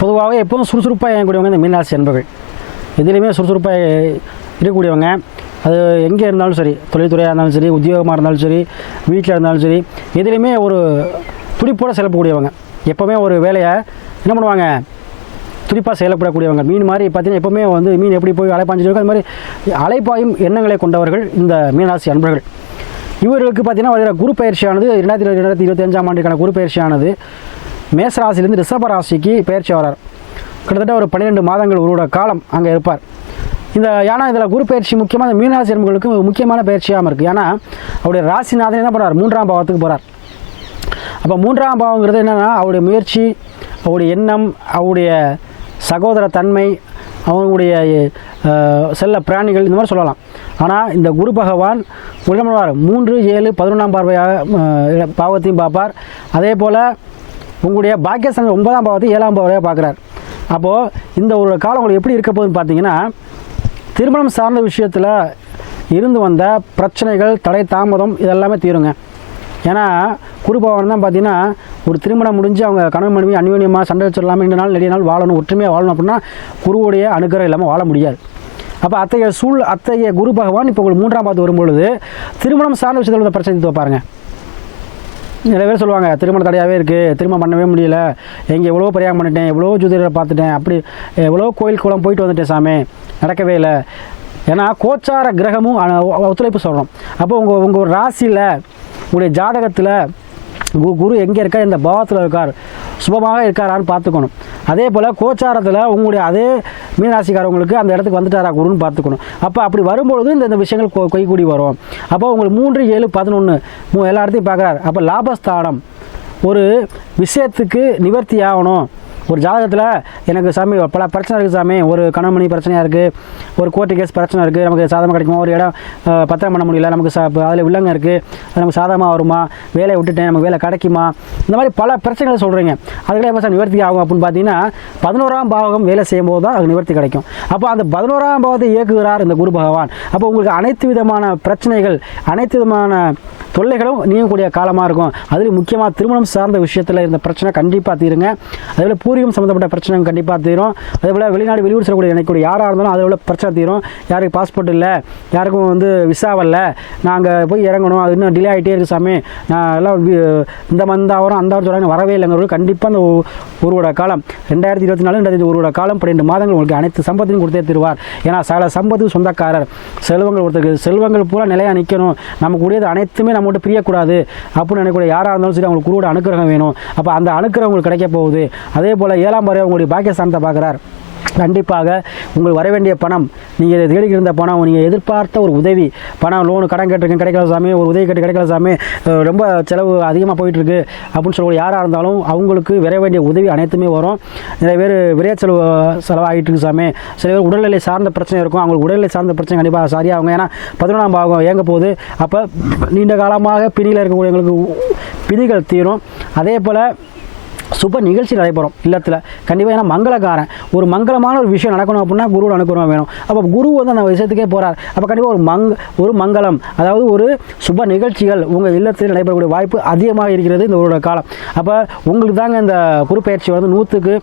பொதுவாகவே எப்பவும் சுறுசுறுப்பாக இயங்கக்கூடியவங்க இந்த மீனராசி என்பர்கள் எதுலேயுமே சுறுசுறுப்பாக இருக்கக்கூடியவங்க. அது எங்கே இருந்தாலும் சரி தொழில்துறையாக இருந்தாலும் சரி உத்தியோகமாக இருந்தாலும் சரி வீட்டில் இருந்தாலும் சரி எதுலேயுமே ஒரு துடிப்போடு செயல்படக்கூடியவங்க எப்போவுமே ஒரு வேலையை என்ன பண்ணுவாங்க? துடிப்பாக செயல்படக்கூடியவங்க மீன் மாதிரி பார்த்தீங்கன்னா எப்போவுமே வந்து மீன் எப்படி போய் அலைப்பாஞ்சிட்டு இருக்கோ அது மாதிரி அலைப்பாயும் எண்ணங்களை கொண்டவர்கள் இந்த மீனராசி அன்பர்கள். இவர்களுக்கு பார்த்தீங்கன்னா வருகிற குரு பயிற்சியானது ரெண்டாயிரத்தி ரெண்டாயிரத்தி இருபத்தி அஞ்சாம் ஆண்டுக்கான குரு பயிற்சியானது. மேசராசிலேருந்து ரிஷப ராசிக்கு பயிற்சி வரார் கிட்டத்தட்ட ஒரு பன்னிரெண்டு மாதங்கள் ஒருவோட காலம் அங்கே இருப்பார். இந்த ஏன்னா இதில் குரு பயிற்சி முக்கியமாக இந்த மீனராசி என்பவர்களுக்கு முக்கியமான பயிற்சியாகவும் இருக்குது ஏன்னா அவருடைய ராசிநாதன் என்ன பண்ணுறார் மூன்றாம் பாவத்துக்கு போகிறார் அப்போ மூன்றாம் பாவங்கிறது என்னென்னா அவருடைய முயற்சி அவருடைய எண்ணம் அவருடைய சகோதர தன்மை அவங்களுடைய செல்ல பிராணிகள் இந்த மாதிரி சொல்லலாம். ஆனால் இந்த குரு பகவான் என்ன மூன்று ஏழு பதினொன்றாம் பார்வையாக பாவத்தையும் பார்ப்பார். அதே போல் உங்களுடைய பாக்கியஸ்தானம் ஒன்பதாம் பாவத்தை ஏழாம் பாவத்தையாக பார்க்குறார். அப்போது இந்த ஒரு காலம் உங்களுக்கு எப்படி இருக்க போகுதுன்னு பார்த்தீங்கன்னா திருமணம் சார்ந்த விஷயத்தில் இருந்து வந்த பிரச்சனைகள் தடை தாமதம் இதெல்லாமே தீருங்க. ஏன்னா குருபவன் தான் பார்த்தீங்கன்னா ஒரு திருமணம் முடிஞ்சு அவங்க கணவன் மனைவி அன்யோன்யமாக சண்டை வச்சிடலாமல் இந்த நாள் நிறைய நாள் வாழணும் ஒற்றுமையாக வாழணும் அப்படின்னா குருவுடைய அனுகிரகம் இல்லாமல் வாழ முடியாது. அப்போ அத்தகைய சூழ் அத்தகைய குரு பகவான் இப்போ உங்களுக்கு மூன்றாம் பாத்து வரும்பொழுது திருமணம் சார்ந்த விஷயத்தில் உள்ள பிரச்சனை பாருங்கள் நிறைய பேர் சொல்லுவாங்க திருமண தடையாகவே இருக்குது திருமணம் பண்ணவே முடியல எங்கே எவ்வளோ பரியாகம் பண்ணிட்டேன் எவ்வளோ ஜோதிடரை பார்த்துட்டேன் அப்படி எவ்வளோ கோயில் குளம் போயிட்டு வந்துட்டேன் சாமி நடக்கவே இல்லை. ஏன்னா கோச்சார கிரகமும் ஒத்துழைப்பு சொல்கிறோம் அப்போ உங்கள் உங்கள் ராசியில் உங்களுடைய ஜாதகத்தில் கு குரு எங்கே இருக்கார் இந்த பாவத்தில் இருக்கார் சுபமாக இருக்காரான்னு பார்த்துக்கணும். அதே போல் கோச்சாரத்தில் உங்களுடைய அதே மீனராசிக்காரவங்களுக்கு அந்த இடத்துக்கு வந்துட்டாரா குருன்னு பார்த்துக்கணும். அப்போ அப்படி வரும்பொழுது இந்த இந்த விஷயங்கள் கொ- கைகூடி வரும். அப்போ உங்களுக்கு மூன்று ஏழு பதினொன்று எல்லா இடத்தையும் பார்க்குறாரு. அப்போ லாபஸ்தானம் ஒரு விஷயத்துக்கு நிவர்த்தி ஆகணும் ஒரு ஜாதகத்தில் எனக்கு சாமி பல பிரச்சனை இருக்குது சாமி. ஒரு கணவன் பிரச்சனையாக இருக்குது ஒரு கோர்ட்டு கேஸ் பிரச்சனை இருக்குது நமக்கு சாதகமாக கிடைக்குமா? ஒரு இடம் பத்திரம் பண்ண முடியல நமக்கு சா அதில் உள்ளங்க இருக்குது அது நமக்கு சாதகமாக வருமா? வேலையை விட்டுட்டேன் நமக்கு வேலை கிடைக்குமா? இந்த மாதிரி பல பிரச்சனைகளை சொல்கிறீங்க அதுக்கெல்லாம் எப்போ சார் நிவர்த்தி ஆகும் அப்படின்னு பார்த்தீங்கன்னா பதினோராம் பாவகம் வேலை செய்யும்போது தான் அது நிவர்த்தி கிடைக்கும். அப்போ அந்த பதினோராம் பாவத்தை இயக்குகிறார் இந்த குரு பகவான். அப்போ உங்களுக்கு அனைத்து விதமான பிரச்சனைகள் அனைத்து விதமான தொல்லைகளும் நீங்கக்கூடிய காலமாக இருக்கும். அதில் முக்கியமாக திருமணம் சார்ந்த விஷயத்தில் இருந்த பிரச்சனை கண்டிப்பாக தீருங்க. அதேபோல் பூர்வீகம் சம்மந்தப்பட்ட பிரச்சனை கண்டிப்பாக தீரும். அதேபோல் வெளிநாடு வெளியூர் செல்லக்கூடிய நினைக்கக்கூடிய யாராக இருந்தாலும் அதில் உள்ள பிரச்சனை தீரும். யாருக்கு பாஸ்போர்ட் இல்லை யாருக்கும் வந்து விசா வரல நாங்கள் போய் இறங்கணும் அது இன்னும் டிலே ஆகிட்டே இருக்கு சாமி. நான் எல்லாம் இந்த மந்த வரும் அந்த வாரம் சொல்கிறாங்க வரவே இல்லைங்கிறவர்கள் கண்டிப்பாக அந்த ஒருவோட காலம் ரெண்டாயிரத்தி இருபத்தி நாலு ரெண்டாயிரத்தி ஒருவோட காலம் பன்னெண்டு மாதங்கள் உங்களுக்கு அனைத்து சம்பத்தையும் கொடுத்தே தருவார். ஏன்னா சகல சம்பத்து சொந்தக்காரர். செல்வங்கள் ஒருத்தருக்கு செல்வங்கள் பூரா நிலையாக நிற்கணும் நமக்கு உடையது அனைத்துமே மட்டும் பிரியக்கூடாது அப்படின்னு நினைக்கக்கூடிய யாராக இருந்தாலும் சரி அவங்களுக்கு குருவோட அனுக்கிரகம் வேணும். அப்போ அந்த அனுக்கிரகம் உங்களுக்கு கிடைக்க போகுது. அதே போல் ஏழாம் முறை உங்களுடைய பாக்கியஸ்தானத்தை பார்க்குறார். கண்டிப்பாக உங்களுக்கு வர வேண்டிய பணம் நீங்கள் தேடி இருந்த பணம் நீங்கள் எதிர்பார்த்த ஒரு உதவி பணம் லோனு கடன் கேட்டிருக்கேன் கிடைக்கல சாமி ஒரு உதவி கேட்டு கிடைக்கல சாமி ரொம்ப செலவு அதிகமாக போயிட்டுருக்கு அப்படின்னு சொல்லக்கூடிய யாராக இருந்தாலும் அவங்களுக்கு வர வேண்டிய உதவி அனைத்துமே வரும். நிறைய பேர் விரைய செலவு செலவாகிட்டு இருக்கு சாமி. சில பேர் உடல்நிலை சார்ந்த பிரச்சனை இருக்கும். அவங்களுக்கு உடல்நிலை சார்ந்த பிரச்சனை கண்டிப்பாக சரியாகும் ஏன்னா பதினொன்றாம் பாகம் இயங்க போகுது. அப்போ நீண்ட காலமாக பிணியில் இருக்கக்கூடியவங்களுக்கு பிணிகள் தீரும். அதே போல் சுப நிகழ்ச்சி நடைபெறும். இல்லத்தில் கண்டிப்பாக ஏன்னா மங்களக்காரன் ஒரு மங்களமான ஒரு விஷயம் நடக்கணும் அப்படின்னா குருவோட அனுகிரகம் வேணும். அப்போ குரு வந்து அந்த விஷயத்துக்கே போகிறார் அப்போ கண்டிப்பாக ஒரு மங் ஒரு மங்களம் அதாவது ஒரு சுப நிகழ்ச்சிகள் உங்கள் இல்லத்தில் நடைபெறக்கூடிய வாய்ப்பு அதிகமாக இருக்கிறது இந்த ஒரு காலம். அப்போ உங்களுக்கு தாங்க இந்த குரு பயிற்சி வந்து நூற்றுக்கு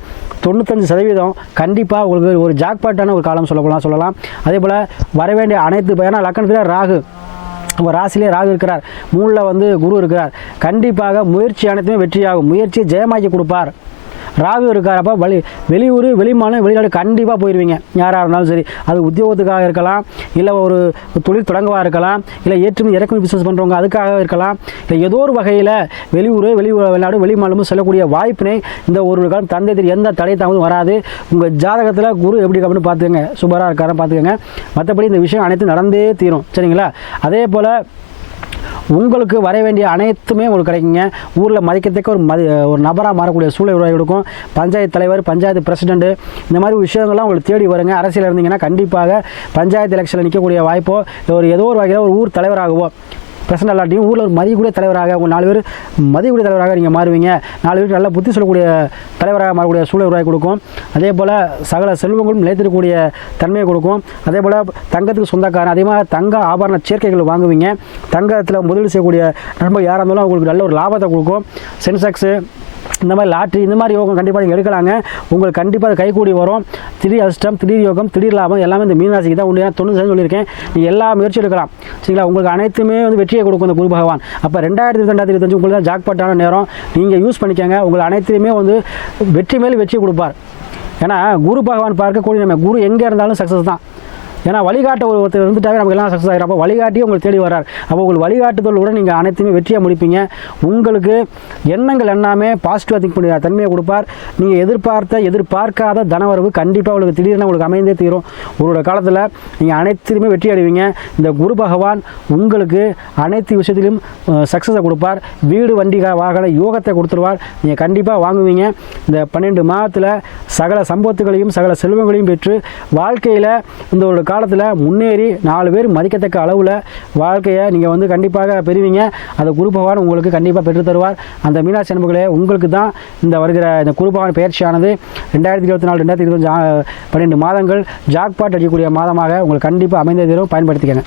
தொண்ணூத்தஞ்சு சதவீதம் கண்டிப்பாக உங்களுக்கு ஒரு ஜாக்பாட்டான ஒரு காலம் சொல்லலாம் சொல்லலாம். அதே போல் வர வேண்டிய அனைத்து ஏன்னா லக்கணத்தில் ராகு. நம்ம ராசிலே ராகு இருக்கிறார். மூணில் வந்து குரு இருக்கிறார். கண்டிப்பாக முயற்சி அனைத்துமே வெற்றியாகும். முயற்சியை ஜெயமாக்கி கொடுப்பார். ராகு இருக்கார் வெளி வெளியூர் வெளிமாநிலம் வெளிநாடு கண்டிப்பாக போயிடுவீங்க யாராக இருந்தாலும் சரி. அது உத்தியோகத்துக்காக இருக்கலாம் இல்லை ஒரு தொழில் தொடங்கவாக இருக்கலாம் இல்லை ஏற்றுமதி இறக்குமதி பிஸ்னஸ் பண்ணுறவங்க அதுக்காக இருக்கலாம் இல்லை ஏதோ ஒரு வகையில் வெளியூர் வெளி வெளிநாடு வெளிமாநிலமும் செல்லக்கூடிய வாய்ப்பினை இந்த ஒரு காலம் தந்தை திரு எந்த தடை தாமதம் வராது. உங்கள் ஜாதகத்தில் குரு எப்படி அப்படின்னு பார்த்துக்கங்க. சூப்பராக இருக்காருன்னு பார்த்துக்கங்க. மற்றபடி இந்த விஷயம் அனைத்தும் நடந்தே தீரும். சரிங்களா? அதே போல் உங்களுக்கு வர வேண்டிய அனைத்துமே உங்களுக்கு கிடைக்குங்க. ஊரில் மதிக்கத்தக்க ஒரு மதி ஒரு நபராக மாறக்கூடிய சூழல் உருவாகி கொடுக்கும். பஞ்சாயத்து தலைவர் பஞ்சாயத்து பிரசிடென்ட் இந்த மாதிரி விஷயங்கள்லாம் உங்களுக்கு தேடி வருங்க. அரசியல் இருந்தீங்கன்னா கண்டிப்பாக பஞ்சாயத்து எலெக்ஷனில் நிற்கக்கூடிய வாய்ப்போ ஒரு ஏதோ ஒரு வகையில் ஒரு ஊர் தலைவராகவோ பிரசன்ட் இல்லாட்டியும் ஊரில் ஒரு மதியக்கூடிய தலைவராக உங்கள் நாலு பேர் மதியக்கூடிய தலைவராக நீங்கள் மாறுவீங்க. நாலு பேருக்கு நல்ல புத்தி சொல்லக்கூடிய தலைவராக மாறக்கூடிய சூழல் உருவாக்கி கொடுக்கும். அதே போல் சகல செல்வங்களும் நிலைத்திருக்கக்கூடிய தன்மையை கொடுக்கும். அதே போல் தங்கத்துக்கு சொந்தக்காரன் அதிகமாக தங்க ஆபரண சேர்க்கைகள் வாங்குவீங்க. தங்கத்தில் முதலீடு செய்யக்கூடிய நண்பர் யாராக இருந்தாலும் அவங்களுக்கு நல்ல ஒரு லாபத்தை கொடுக்கும். சென்செக்ஸு இந்த மாதிரி லாட்ரி இந்த மாதிரி யோகம் கண்டிப்பாக நீங்கள் எடுக்கலாங்க. உங்களுக்கு கண்டிப்பாக அது கைகூடி வரும். திடீர் அதிர்ஷ்டம் திடீர் யோகம் திடீர் லாபம் எல்லாமே இந்த மீனராசிக்கு தான் உண்டு. தொண்ணூறு சதவீதம் சொல்லியிருக்கேன். நீங்கள் எல்லா முயற்சி எடுக்கலாம். சரிங்களா? உங்களுக்கு அனைத்துமே வந்து வெற்றியை கொடுக்கும் இந்த குரு பகவான். அப்போ ரெண்டாயிரத்தி ரெண்டாயிரத்தி இருபத்தஞ்சு உங்களுக்கு தான் ஜாக்பாட்டான நேரம். நீங்கள் யூஸ் பண்ணிக்கோங்க. உங்களுக்கு அனைத்துமே வந்து வெற்றி மேலே வெற்றி கொடுப்பார். ஏன்னா குரு பகவான் பார்க்கக்கூடிய நம்ம குரு எங்கே இருந்தாலும் சக்ஸஸ் தான். ஏன்னா வழிகாட்ட ஒரு ஒருத்தர் இருந்துட்டாவே நமக்கு எல்லாம் சக்ஸஸ் ஆகிடும் அப்போ வழிகாட்டி உங்களுக்கு தேடி வரார் அப்போ உங்களுக்கு வழிகாட்டுதலுடன் நீங்கள் அனைத்துமே வெற்றியாக முடிப்பீங்க. உங்களுக்கு எண்ணங்கள் எல்லாமே பாசிட்டிவாக திங்க் பண்ணி தன்மையை கொடுப்பார். நீங்கள் எதிர்பார்த்த எதிர்பார்க்காத தனவரவு கண்டிப்பாக உங்களுக்கு திடீர்னு உங்களுக்கு அமைந்தே தீரும். உங்களோட காலத்தில் நீங்கள் அனைத்திலுமே வெற்றி அடைவீங்க. இந்த குரு பகவான் உங்களுக்கு அனைத்து விஷயத்திலும் சக்ஸஸை கொடுப்பார். வீடு வண்டி வாகன யோகத்தை கொடுத்துருவார். நீங்கள் கண்டிப்பாக வாங்குவீங்க. இந்த பன்னெண்டு மாதத்தில் சகல சம்பத்துகளையும் சகல செல்வங்களையும் பெற்று வாழ்க்கையில் இந்த ஒரு காலத்தில் முன்னேறி நாலு பேர் மதிக்கத்தக்க அளவில் வாழ்க்கையை நீங்கள் வந்து கண்டிப்பாக பெறுவீங்க. அந்த குரு பகவான் உங்களுக்கு கண்டிப்பாக பெற்றுத்தருவார் அந்த மீனாட்சி அன்புகளே உங்களுக்கு தான் இந்த வருகிற இந்த குரு பகவான் பயிற்சியானது ரெண்டாயிரத்தி இருபத்தி நாலு ரெண்டாயிரத்தி இருபத்தஞ்சு பன்னெண்டு மாதங்கள் ஜாக்பாட் அடிக்கக்கூடிய மாதமாக உங்களுக்கு கண்டிப்பாக அமைந்த தீரும். பயன்படுத்திக்கங்க.